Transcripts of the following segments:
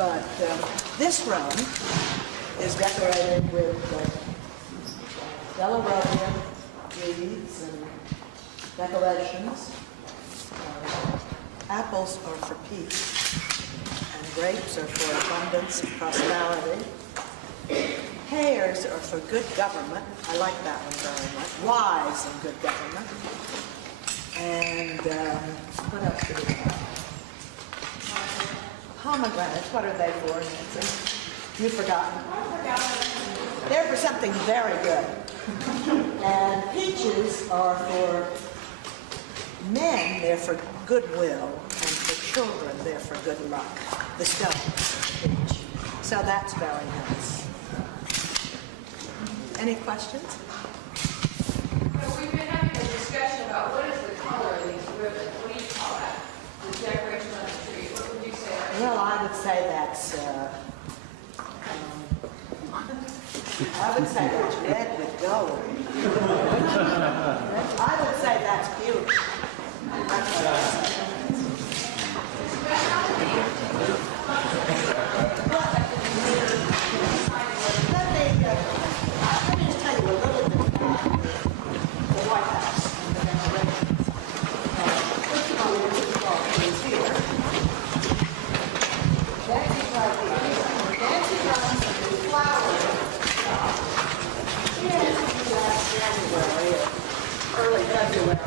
But this room is decorated with Delaware wreaths and decorations. Apples are for peace, and grapes are for abundance and prosperity. Pears are for good government. I like that one very much. Wise and good government. And what else do we have? Pomegranates. What are they for, Nancy? You've forgotten? They're for something very good. And peaches are for men. They're for goodwill. And for children, they're for good luck. The stone peach. So that's very nice. Any questions? So we've been having a discussion about what is the color of these ribbons. What do you call that? The decoration on the tree. What would you say? Well, I would say that's red with gold. I would say that's beautiful. That's what I would say. Let me just tell you a little bit about the White House and the decorations. First of all, we're going to talk is here. Nancy's right here. Nancy runs the flower shop. She has to do last January or early February.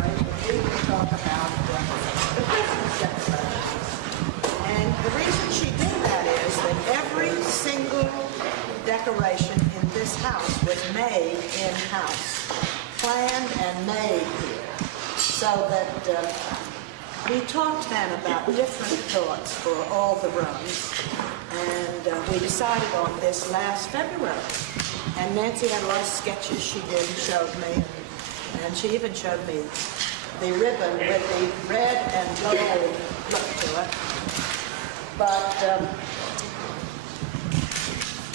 We can talk about the Christmas decorations. And the reason she did that is that every single decoration in this house was made in-house, planned and made here. So that we talked then about different thoughts for all the rooms, and we decided on this last February. And Nancy had a lot of sketches she did and showed me, and she even showed me the ribbon with the red and gold look to it. But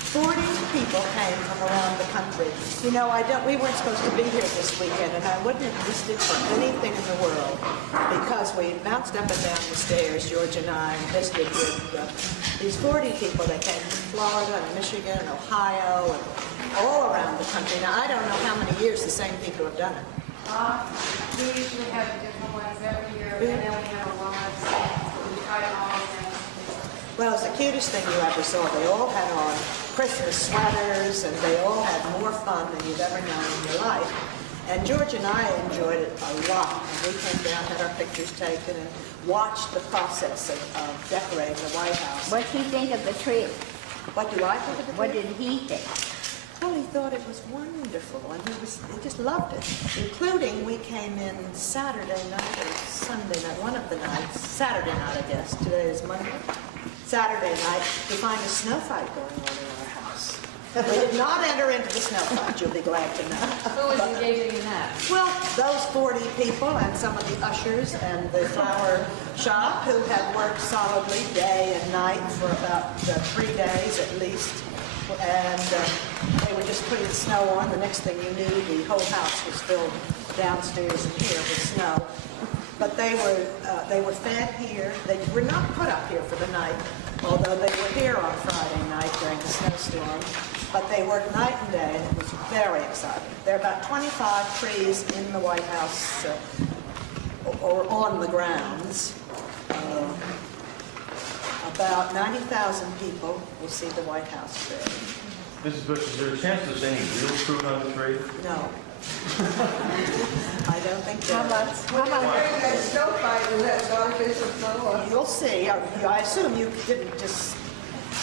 40 people came from around the country. You know, we weren't supposed to be here this weekend, and I wouldn't have missed it for anything in the world, because we bounced up and down the stairs, George and I, and visited with these 40 people that came from Florida and Michigan and Ohio and all around the country. Now, I don't know how many years the same people have done it. We usually have different ones every year, and then we have a lot of things. We try to all of them. Well, it's the cutest thing you ever saw. They all had on Christmas sweaters, and they all had more fun than you've ever known in your life. And George and I enjoyed it a lot. And we came down, had our pictures taken, and watched the process of decorating the White House. What did he think of the tree? What do I think of the tree? What did he think? Well, he thought it was wonderful, and he just loved it. Including, we came in Saturday night or Sunday night, one of the nights, Saturday night, I guess. Today is Monday. Saturday night to find a snow fight going on in our house. We did not enter into the snow fight, you'll be glad to know. Who was engaging in that? Well, those 40 people and some of the ushers and the flower shop who had worked solidly day and night for about 3 days at least. And they were just putting snow on. The next thing you knew, the whole house was filled downstairs and here with snow. But they were fed here. They were not put up here for the night, although they were here on Friday night during the snowstorm. But they worked night and day, and it was very exciting. There are about 25 trees in the White House or on the grounds. About 90,000 people will see the White House tree. Mrs. Bush, is there a chance there's any real fruit on the tree? No. I don't think there is. You'll see. I assume you didn't just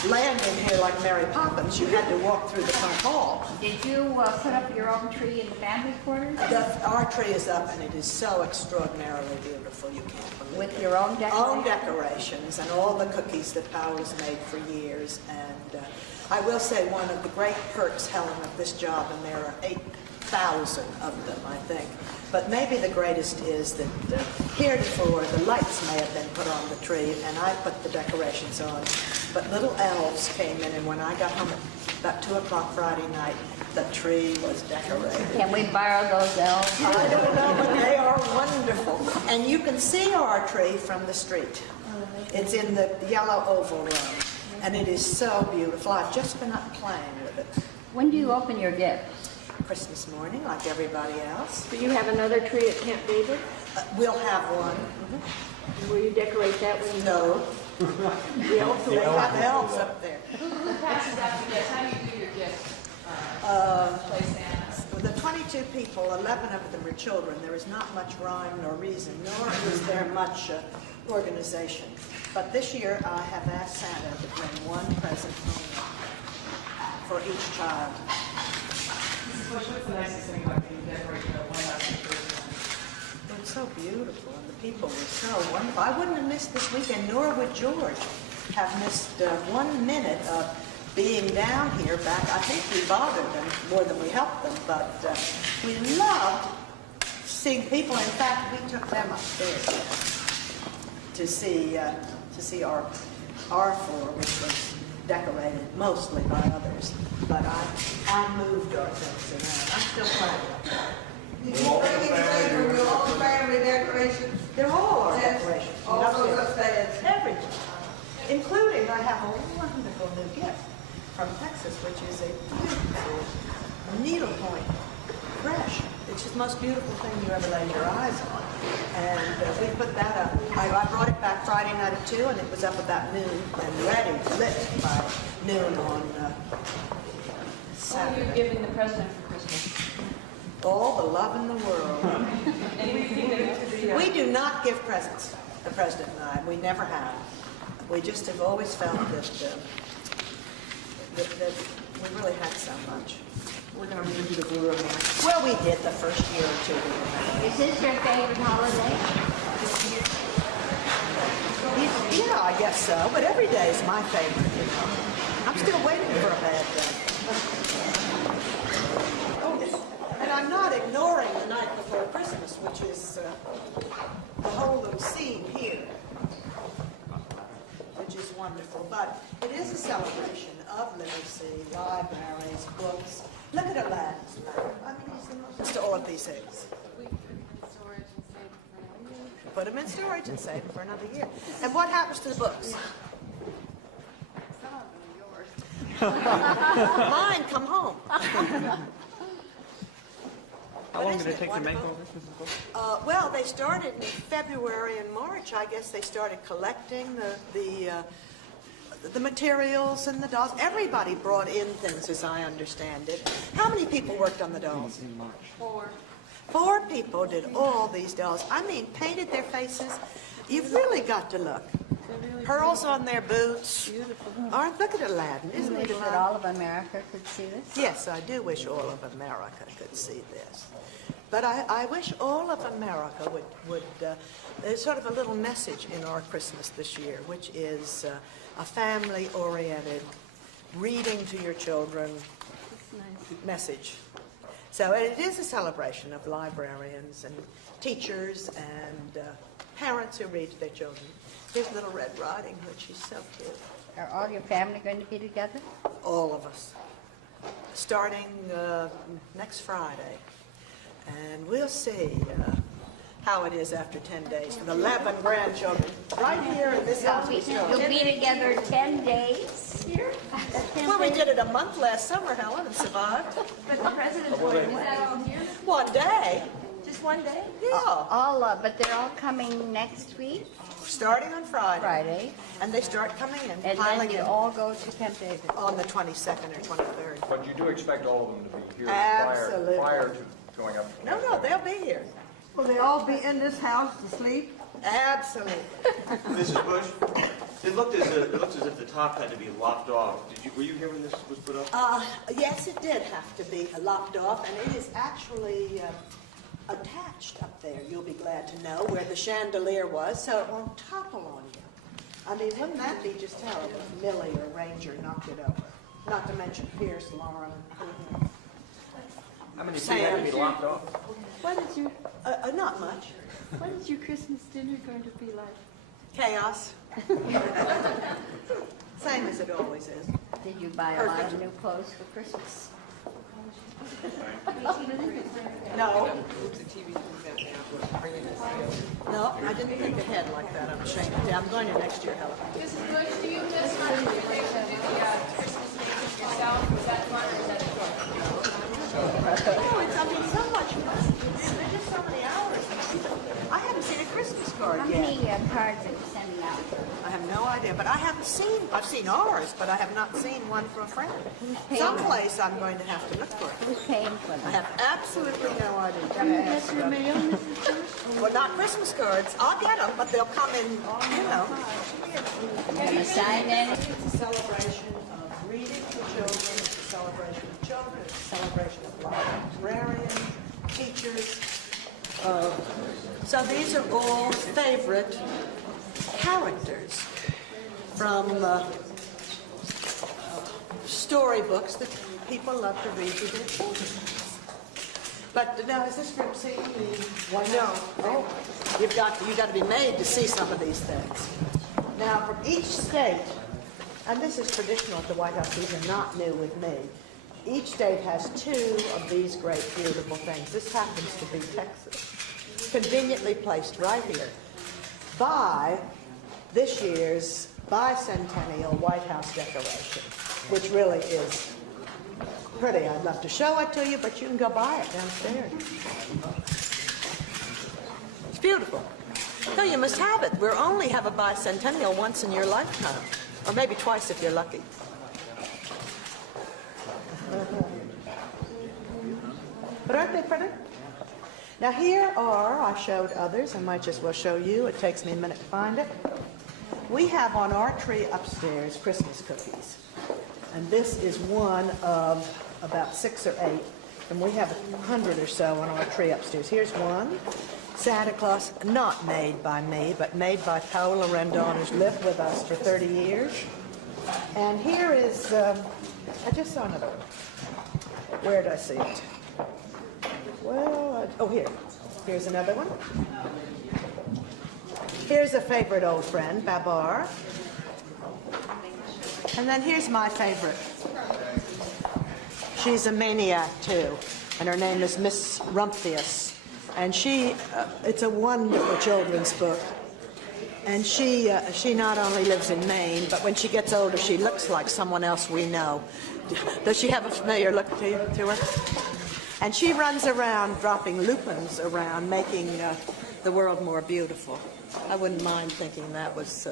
land in here like Mary Poppins. You had to walk through the front hall. Did you put up your own tree in the family quarters? Our tree is up, and it is so extraordinarily beautiful. You can't believe With it. your own decorations? Own decorations and all the cookies that Powell's made for years. And I will say one of the great perks, Helen, of this job, and there are 8,000 of them, I think. But maybe the greatest is that heretofore the lights may have been put on the tree, and I put the decorations on. But little elves came in, and when I got home at about 2 o'clock Friday night, the tree was decorated. Can we borrow those elves? I don't know, but they are wonderful. And you can see our tree from the street. It's in the yellow oval room. And it is so beautiful. I've just been up playing with it. When do you open your gifts? Christmas morning, like everybody else. Do you have another tree at Camp David? We'll have one. Will you decorate that when you No, The elves they have elves up there. Who passes out the gifts? How do you do your gifts? Play Santa? The 22 people, 11 of them are children. There is not much rhyme nor reason, nor is there much organization. But this year I have asked Santa to bring one present home for each child. What's the nicest thing about being decorated at one last Christmas? It's so beautiful, and the people were so wonderful. I wouldn't have missed this weekend, nor would George have missed 1 minute of being down here back. I think we bothered them more than we helped them, but we loved seeing people. In fact, we took them upstairs to see our floor, which was decorated mostly by others. But I moved our things around. I'm still playing. Did you bring anything from your own family decorations? They're all our decorations. All those upstairs? Everything. Including, I have a wonderful new gift from Texas, which is a beautiful needlepoint brush. It's just the most beautiful thing you ever laid your eyes on. And we put that up. I brought it back Friday night at 2, and it was up about noon and ready, lit by noon on What are Saturday. you giving the president for Christmas? All the love in the world. Anything that We do not give presents, the president and I. We never have. We just have always felt that we really had so much. We're going to move to the blue room now. Well, we did the first year or two we were married. Is this your favorite holiday? Yeah, I guess so, but every day is my favorite, you know. I'm still waiting for a bad day. And I'm not ignoring the night before Christmas, which is the whole little scene here, which is wonderful. But it is a celebration of literacy, libraries, books. Look at Aladdin's lamp. I mean, he's the most to all of these things. Put them in storage and save them for another year. And what happens to the books? Mine come home. How long did it take to make all this, Mrs. Bull? Well, they started in February and March. I guess they started collecting the materials and the dolls. Everybody brought in things, as I understand it. How many people worked on the dolls? In March. 4 people did all these dolls. I mean, painted their faces. You've really got to look. Pearls on their boots. Beautiful. Look at Aladdin. You Isn't wish he that divine? all of America could see this? Yes, I do wish all of America could see this. But I wish all of America would there's sort of a little message in our Christmas this year, which is a family-oriented, reading to your children message. So it is a celebration of librarians and teachers and parents who read to their children. Here's Little Red Riding Hood. She's so cute. Are all your family going to be together? All of us. Starting next Friday. And we'll see how it is after 10 days for the 11 grandchildren right here in this house. You'll be together 10 days here? Well, we did it a month last summer, Helen, and survived. But the president's going away. One day. Just one day? Yeah. All, but they're all coming next week, Starting on Friday. Friday, And they start coming in, and then piling you in all go to Camp David. on the 22nd or 23rd. But you do expect all of them to be here Absolutely. prior to going up? No, they'll be here. Will they all be in this house to sleep? Absolutely. Mrs. Bush, it looked as if the top had to be lopped off. Were you here when this was put up? Yes, it did have to be lopped off, and it is actually attached up there, you'll be glad to know, where the chandelier was, so it won't topple on you. I mean, wouldn't that be just terrible if Millie or Ranger knocked it over? Not to mention Pierce, Lauren. How many feet had to be lopped off? What is your Not much. What is your Christmas dinner going to be like? Chaos. Same as it always is. Did you buy a lot of new clothes for Christmas? No. No, I didn't think ahead like that. I'm ashamed. Yeah, I'm going to next year, Helen. Mrs. Bush, do you miss my invitation to the Christmas meeting yourself? Was that fun or is that a joke? Oh, it's, I mean, so much fun. There's just so many hours. I haven't seen a Christmas card How yet. many cards are you sending out? I have no idea, but I haven't seen, I've seen ours, but I have not seen one for a friend. Someplace I'm going to have to look for it. Who's paying for I them? have absolutely no idea. That's your mail, Mrs. Bush? Well, not Christmas cards. I'll get them, but they'll come in, you know. Gonna sign in? It's a celebration of reading to children, it's a celebration of children, it's a celebration of librarians, teachers. So these are all favorite characters from storybooks that people love to read to their children. But now, is this from seeing the White House? No. Oh, you've got to be made to see some of these things. Now, from each state, and this is traditional at the White House, these are not new with me. Each state has two of these great, beautiful things. This happens to be Texas, conveniently placed right here by this year's bicentennial White House decoration, which really is pretty. I'd love to show it to you, but you can go buy it downstairs. It's beautiful. No, you must have it. We'll only have a bicentennial once in your lifetime, or maybe twice if you're lucky. But aren't they pretty? Now here are, I showed others, I might just well show you, it takes me a minute to find it. We have on our tree upstairs Christmas cookies. And this is one of about 6 or 8, and we have 100 or so on our tree upstairs. Here's one, Santa Claus, not made by me, but made by Paola Rendon, who's lived with us for 30 years. And here is, I just saw another one. Where did I see it? Well, oh, here. Here's another one. Here's a favorite old friend, Babar. And then here's my favorite. She's a maniac, too, and her name is Miss Rumphius. And she, it's a wonderful children's book. And she not only lives in Maine, but when she gets older, she looks like someone else we know. Does she have a familiar look to her? And she runs around dropping lupins around, making the world more beautiful. I wouldn't mind thinking that was...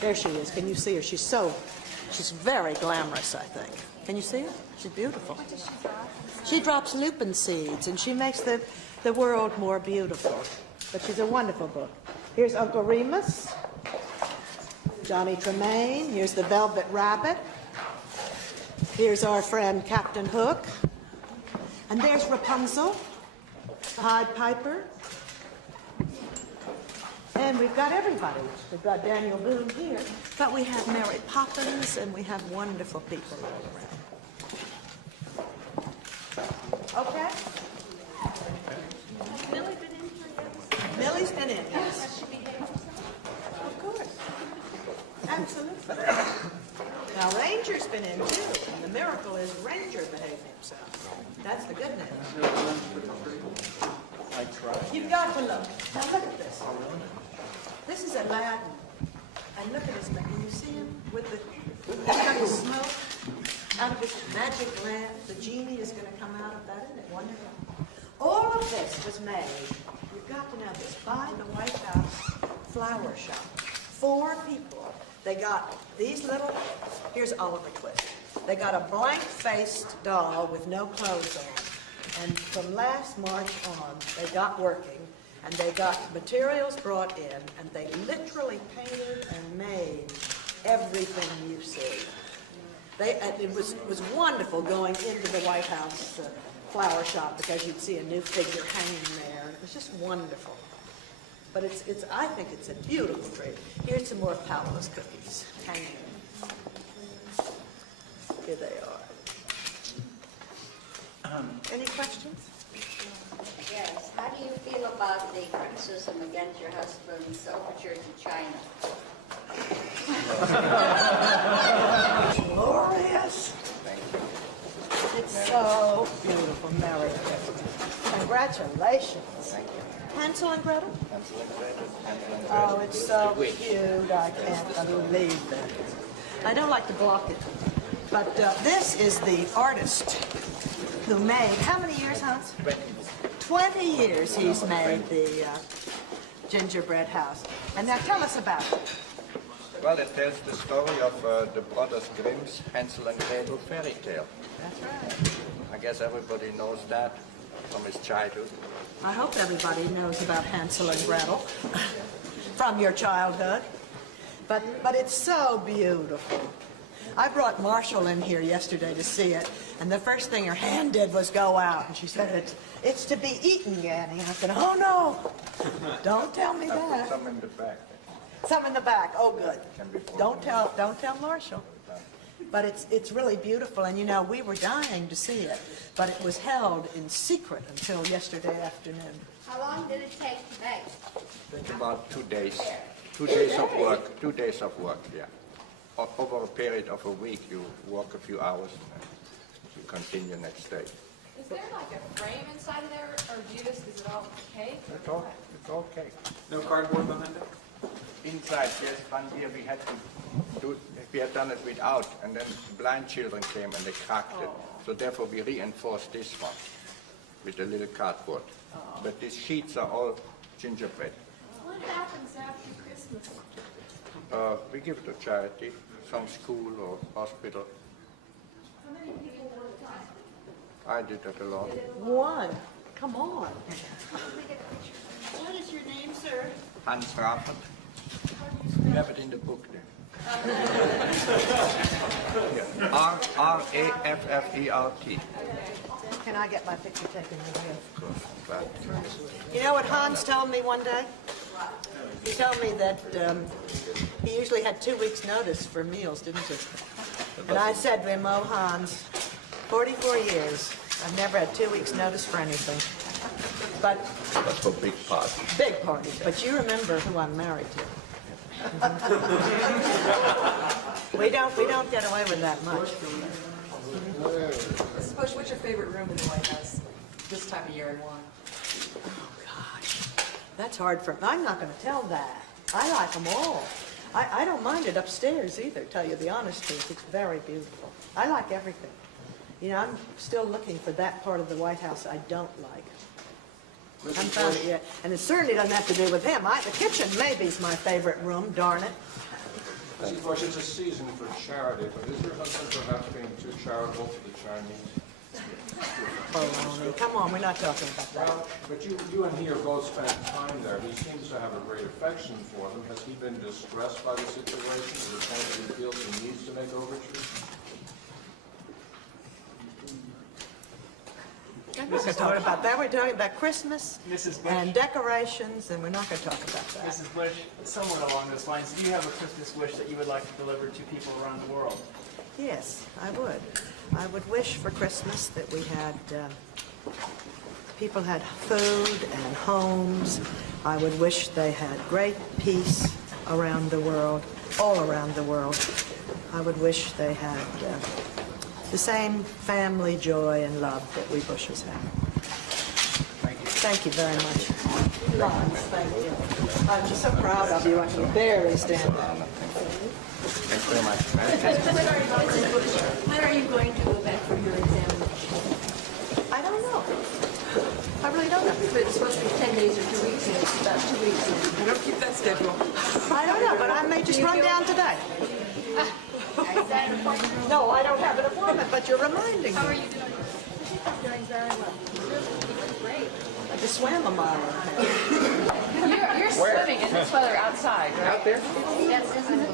There she is. Can you see her? She's very glamorous, I think. Can you see her? She's beautiful. What does she drop? She drops lupin seeds, and she makes the world more beautiful. But she's a wonderful book. Here's Uncle Remus, Johnny Tremaine. Here's the Velvet Rabbit. Here's our friend Captain Hook. And there's Rapunzel, Pied Piper. And we've got everybody. We've got Daniel Boone here. But we have Mary Poppins, and we have wonderful people all around. Okay? Has Millie been in here yet? Millie's been in, yes. Has she behaved herself? Of course. Absolutely. Now, Ranger's been in, too. And the miracle is Ranger behaved himself. That's the good news. I tried. You've got to look. Now, look at this. This is Aladdin. And look at his, can you see him? With the smoke out of his magic lamp. The genie is going to come out of that. Isn't it wonderful? All of this was made, you've got to know this, by the White House flower shop. 4 people. They got these little, here's Oliver Twist. They got a blank-faced doll with no clothes on. And from last March on, they got working, and they got materials brought in, and they literally painted and made everything you see. It was wonderful going into the White House flower shop because you'd see a new figure hanging there. It was just wonderful. But I think it's a beautiful tree. Here's some more Paola's cookies hanging. Here they are. Any questions? Yes. How do you feel about the criticism against your husband's overture to China? Glorious. Congratulations. Hansel and Gretel? Hansel and Gretel. Oh, it's so cute. I can't believe it. I don't like to block it. But this is the artist who made, how many years, Hans? 20 years he's made the gingerbread house. And now tell us about it. Well, it tells the story of the brothers Grimm's Hansel and Gretel fairy tale. That's right. I guess everybody knows that from his childhood. I hope everybody knows about Hansel and Gretel from your childhood. But it's so beautiful. I brought Marshall in here yesterday to see it, and the first thing her hand did was go out, and she said, it's to be eaten, Annie. I said, oh no, don't tell me I put that. some in the back. Some in the back, oh good. Can be put Don't tell Marshall. But it's really beautiful, and you know, we were dying to see it, but it was held in secret until yesterday afternoon. How long did it take to make? It's about 2 days. 2 days of work. 2 days of work, yeah. Over a period of a week, you work a few hours and you continue next day. Is there like a frame inside of there, or do you just, is it all cake? It's all cake. No cardboard behind it? Inside, yes, one year we had to do, we had done it without, and then blind children came and they cracked it. So therefore we reinforced this one with a little cardboard. But these sheets are all gingerbread. What happens after Christmas? We give it to charity, some school or hospital. How many people work on it? I did that a lot. One, come on. What is your name, sir? Hans Raffert. You have it in the book there. R-A-F-F-E-R-T. Can I get my picture taken with you? Of course, I'm glad. You know what Hans told me one day? He told me that he usually had 2 weeks' notice for meals, didn't he? And I said to him, oh, Hans, 44 years, I've never had 2 weeks' notice for anything. But That's for big parties. big parties. But you remember who I'm married to. we don't get away with that much. Mrs. Bush, what's your favorite room in the White House this time of year and why? Gosh, that's hard for me. I'm not going to tell that. I like them all. I don't mind it upstairs either, tell you the honest truth. It's very beautiful. I like everything. You know, I'm still looking for that part of the White House I don't like. I haven't found it yet. And it certainly doesn't have to do with him. The kitchen maybe is my favorite room, darn it. Mrs. Bush, it's a season for charity, but is your husband perhaps being too charitable to the Chinese? Baloney. Come on, we're not talking about that. Well, but you and he are both spent time there. He seems to have a great affection for them. Has he been distressed by the situation to the point that he feels he needs to make overtures? We're not going to talk about that. We're talking about Christmas Mrs. Bush. and decorations, and we're not going to talk about that. Mrs. Bush, somewhat along those lines, do you have a Christmas wish that you would like to deliver to people around the world? Yes, I would. I would wish for Christmas that we had, people had food and homes. I would wish they had great peace around the world, all around the world. I would wish they had the same family joy and love that we Bushes have. Thank you very much. Thank you. I'm just so proud of you. I can barely stand up. Thanks very much. When are you going to go back for your examination? I don't know. I really don't know. It's supposed to be 10 days or 2 weeks, and it's about 2 weeks. I don't keep that schedule. I don't know, but I may just run down today. No, I don't have an appointment, but you're reminding How are me. you doing? I'm doing very well. Really great. I just swam a mile. You're swimming in this weather outside, right? Out there? Yes, isn't it?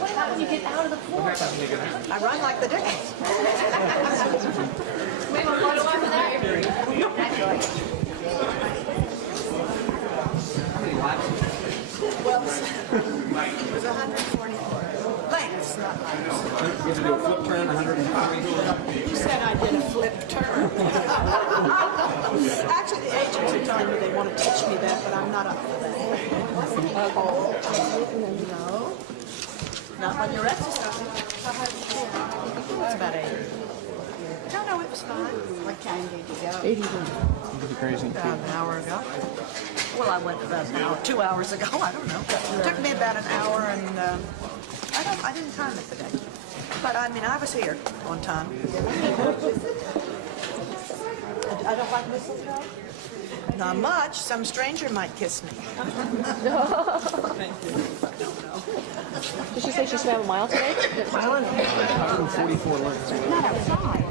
What about when you get out of the pool? What happens when you get out? I run like the Dickens. We have a photo of that. Well, it was 144. Lengths, not lengths. You have to do a flip turn, 140. You said I did a flip turn. Actually, the agents are telling me they want to teach me that, but I'm not up for that. No, not when you're exercising. It's about 8. No, it was time? What time did you go? About an hour ago. Well, I went about an hour, 2 hours ago, I don't know. It took me about an hour and, I didn't time it today. But I mean, I was here on time. I don't like mistletoe? Not much. Some stranger might kiss me. Did she say she swam a mile today? Mile and a half. 144 lengths. Not outside.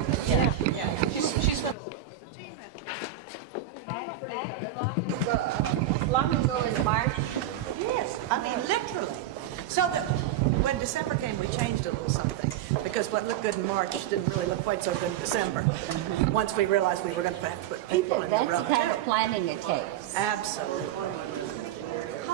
Long ago in March. Yes, I mean, literally. So that when December came, we changed a little something because what looked good in March didn't really look quite so good in December. Once we realized we were going to have to put people in the That's room the kind too. of planning it takes. Absolutely.